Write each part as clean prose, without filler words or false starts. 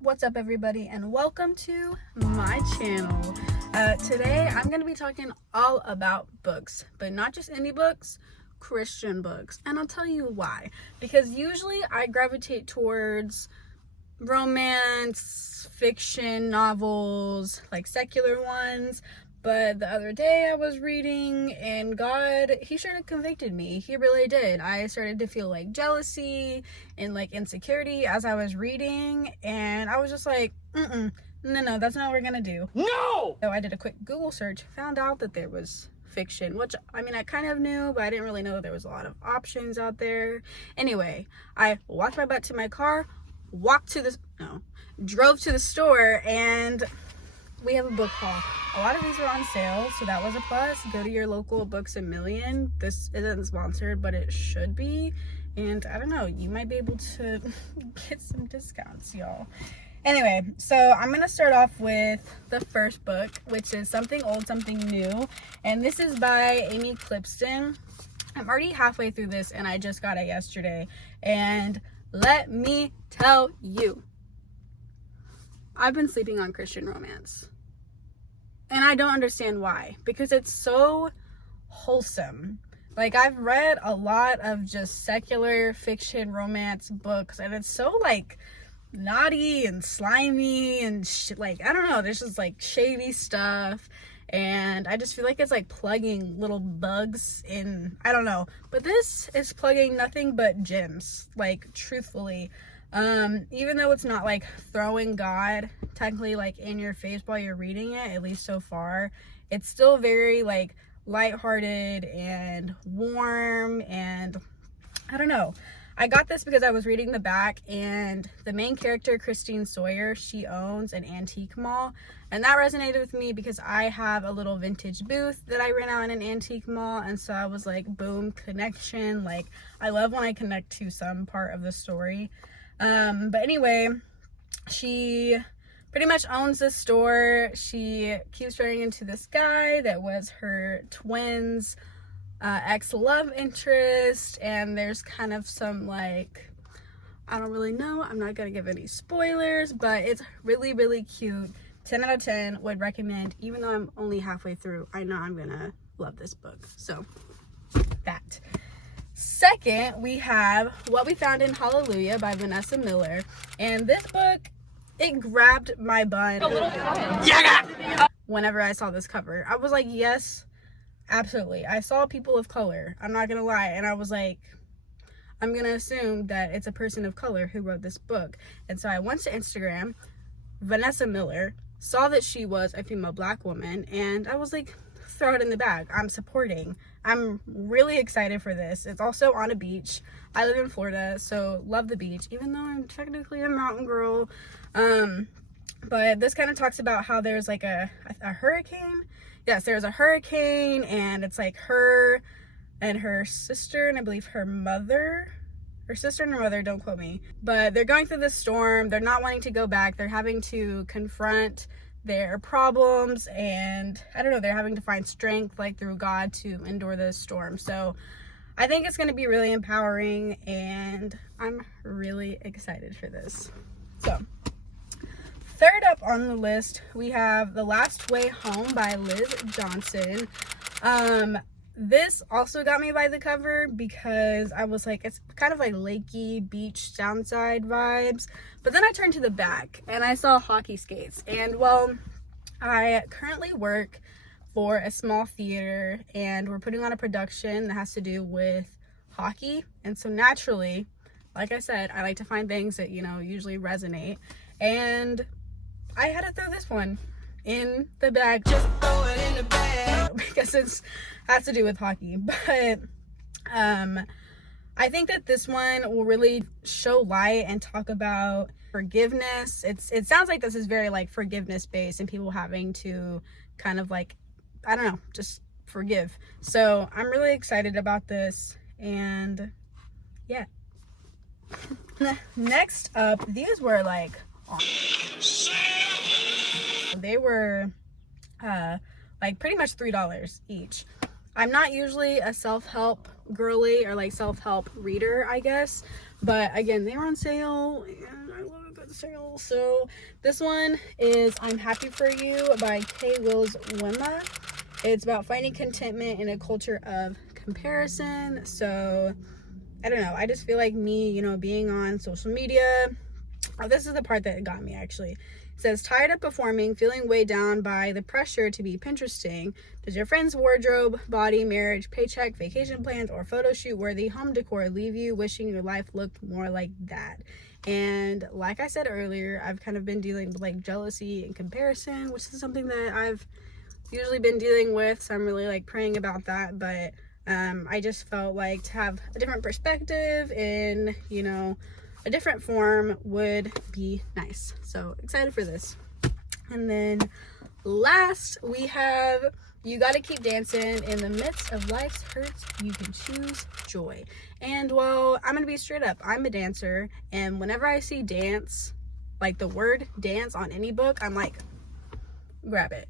What's up, everybody, and welcome to my channel. Today I'm going to be talking all about books, but not just any books, Christian books. And I'll tell you why. Because usually I gravitate towards romance, fiction, novels, like secular ones. But the other day I was reading and God, he sure convicted me. He really did. I started to feel like jealousy and like insecurity as I was reading. And I was just like, no, that's not what we're gonna do. No! So I did a quick Google search, found out that there was fiction, which I mean, I kind of knew, but I didn't really know there was a lot of options out there. Anyway, I walked my butt to my car, drove to the store, and we have a book haul. A lot of these are on sale, so that was a plus. Go to your local Books A Million. This isn't sponsored, but it should be. And I don't know, you might be able to get some discounts, y'all. Anyway, so I'm going to start off with the first book, which is Something Old, Something New. And this is by Amy Clipston. I'm already halfway through this, and I just got it yesterday. And let me tell you, I've been sleeping on Christian romance. And I don't understand why. Because it's so wholesome. Like, I've read a lot of just secular fiction romance books. And it's so, like, naughty and slimy and shit. Like, I don't know. There's just, like, shady stuff. And I just feel like it's, like, plugging little bugs in. I don't know. But this is plugging nothing but gems. Like, truthfully. Even though it's not like throwing God technically like in your face while you're reading it, at least so far, it's still very like lighthearted and warm. And I don't know, I got this because I was reading the back, and the main character, Christine Sawyer, she owns an antique mall, and that resonated with me because I have a little vintage booth that I rent out in an antique mall. And so I was like, boom, connection. Like, I love when I connect to some part of the story. But anyway, she pretty much owns this store. She keeps running into this guy that was her twin's ex-love interest, and there's kind of some like, I don't really know, I'm not gonna give any spoilers, but it's really, really cute. 10 out of 10 would recommend. Even though I'm only halfway through, I know I'm gonna love this book. So that. Second, we have What We Found in Hallelujah by Vanessa Miller. And this book, it grabbed my butt whenever I saw this cover. I was like, yes, absolutely. I saw people of color, I'm not gonna lie, and I was like, I'm gonna assume that it's a person of color who wrote this book. And so I went to Instagram, Vanessa Miller, saw that she was a female Black woman, and I was like, throw it in the bag. I'm supporting. I'm really excited for this. It's also on a beach. I live in Florida, so love the beach, even though I'm technically a mountain girl. But this kind of talks about how there's like a hurricane. Yes, there's a hurricane, and it's like her and her sister, and I believe her mother. Her sister and her mother, don't quote me. But they're going through this storm. They're not wanting to go back. They're having to confront their problems, and I don't know, they're having to find strength like through God to endure this storm. So I think it's going to be really empowering, and I'm really excited for this. So third up on the list, we have The Last Way Home by Liz Johnson. This also got me by the cover because I was like, it's kind of like lakey beach downside vibes. But then I turned to the back and I saw hockey skates. And well, I currently work for a small theater, and we're putting on a production that has to do with hockey. And so naturally, like I said, I like to find things that, you know, usually resonate. And I had to throw this one in the bag. Just throw it in the bag because it has to do with hockey. But I think that this one will really show light and talk about forgiveness. It sounds like this is very like forgiveness based, and people having to kind of like, I don't know, just forgive. So I'm really excited about this. And yeah. Next up, these were like, they were like pretty much $3 each. I'm not usually a self-help girly or like self-help reader, I guess, but again, they were on sale and I love a good sale. So this one is I'm Happy For You by K. Wills Wimma. It's about finding contentment in a culture of comparison. So I don't know, I just feel like me, you know, being on social media. Oh, this is the part that got me actually. It says, tired of performing, feeling weighed down by the pressure to be Pinteresting. Does your friend's wardrobe, body, marriage, paycheck, vacation plans, or photo shoot worthy home decor leave you wishing your life looked more like that? And like I said earlier, I've kind of been dealing with like jealousy and comparison, which is something that I've usually been dealing with. So I'm really like praying about that. But I just felt like to have a different perspective in, you know, a different form would be nice. So excited for this. And then last we have You Gotta Keep Dancing. In the midst of life's hurts, you can choose joy. And well, I'm gonna be straight up, I'm a dancer, and whenever I see dance, like the word dance on any book, I'm like, grab it.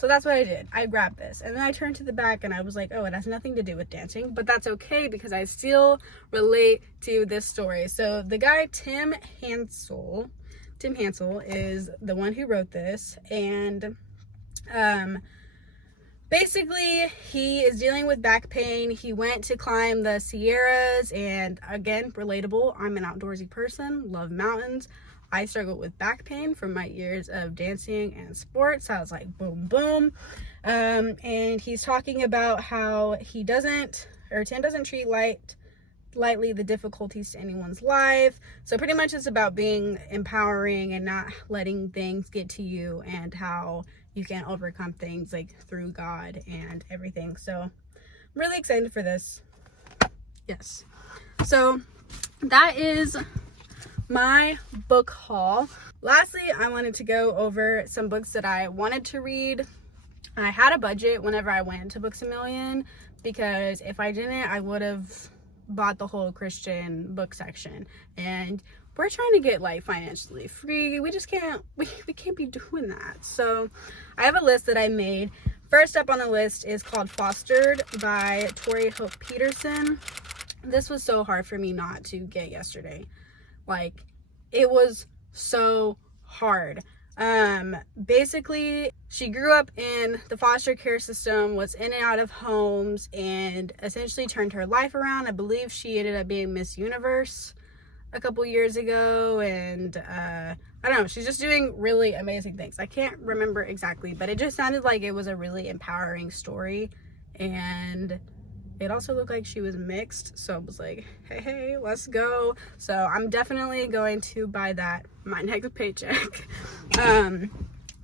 So that's what I did. I grabbed this, and then I turned to the back and I was like, oh, it has nothing to do with dancing, but that's okay because I still relate to this story. So the guy Tim Hansel is the one who wrote this, and basically he is dealing with back pain. He went to climb the Sierras, and again, relatable. I'm an outdoorsy person, love mountains. I struggled with back pain from my years of dancing and sports. So I was like, boom, boom. And he's talking about how Tim doesn't treat lightly the difficulties to anyone's life. So pretty much it's about being empowering and not letting things get to you, and how you can overcome things like through God and everything. So I'm really excited for this. Yes. So that is my book haul. Lastly, I wanted to go over some books that I wanted to read. I had a budget whenever I went to Books A Million, because if I didn't, I would have bought the whole Christian book section, and we're trying to get like financially free. We just can't we can't be doing that. So I have a list that I made. First up on the list is called Fostered by Tori Hope Peterson. This was so hard for me not to get yesterday. Like, it was so hard. Basically, she grew up in the foster care system, was in and out of homes, and essentially turned her life around. I believe she ended up being Miss Universe a couple years ago, and I don't know, she's just doing really amazing things. I can't remember exactly, but it just sounded like it was a really empowering story, and it also looked like she was mixed, so I was like, hey, let's go. So I'm definitely going to buy that my next paycheck.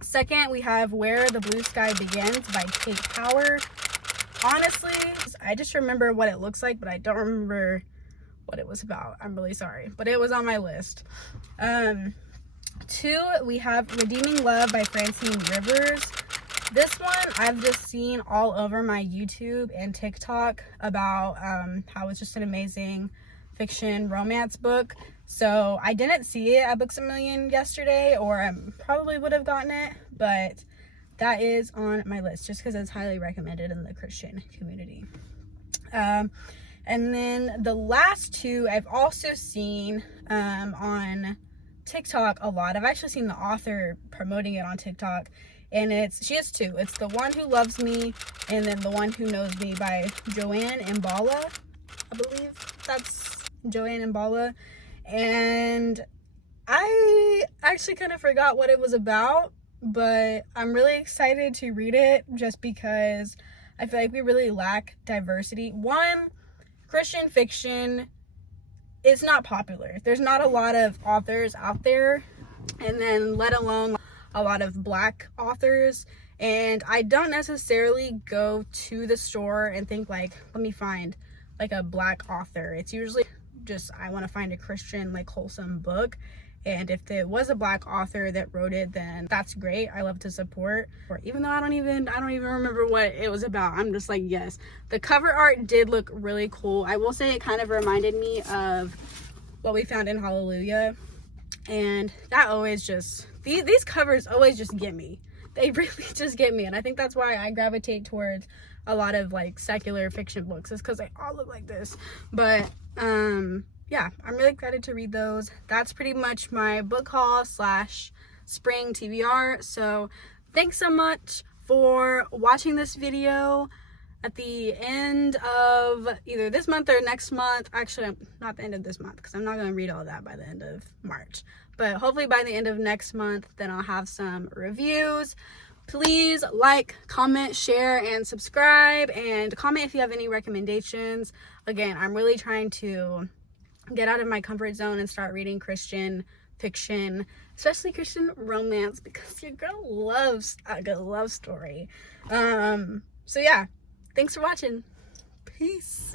Second, we have Where the Blue Sky Begins by Kate Power. Honestly, I just remember what it looks like, but I don't remember what it was about. I'm really sorry, but it was on my list. Two, we have Redeeming Love by Francine Rivers. This one I've just seen all over my YouTube and TikTok about how it's just an amazing fiction romance book. So I didn't see it at Books A Million yesterday, or I probably would have gotten it, but that is on my list just because it's highly recommended in the Christian community. And then the last two I've also seen on TikTok a lot. I've actually seen the author promoting it on TikTok. And she has two. It's The One Who Loves Me, and then The One Who Knows Me by Joanne Mbala. I believe that's Joanne Mbala. And I actually kind of forgot what it was about, but I'm really excited to read it just because I feel like we really lack diversity. One, Christian fiction is not popular. There's not a lot of authors out there, and then let alone a lot of Black authors. And I don't necessarily go to the store and think like, let me find like a Black author. It's usually just I want to find a Christian like wholesome book, and if it was a Black author that wrote it, then that's great. I love to support. Or even though I don't even remember what it was about, I'm just like, yes. The cover art did look really cool. I will say it kind of reminded me of What We Found in Hallelujah, and that always just these covers always just get me. They really just get me, and I think that's why I gravitate towards a lot of like secular fiction books, is because they all look like this. But yeah, I'm really excited to read those. That's pretty much my book haul / spring TBR. So thanks so much for watching this video. At the end of either this month or next month, actually not the end of this month because I'm not going to read all that by the end of March, but hopefully by the end of next month, then I'll have some reviews. Please like, comment, share, and subscribe, and comment if you have any recommendations. Again, I'm really trying to get out of my comfort zone and start reading Christian fiction, especially Christian romance, because your girl loves a good love story. So yeah, thanks for watching. Peace.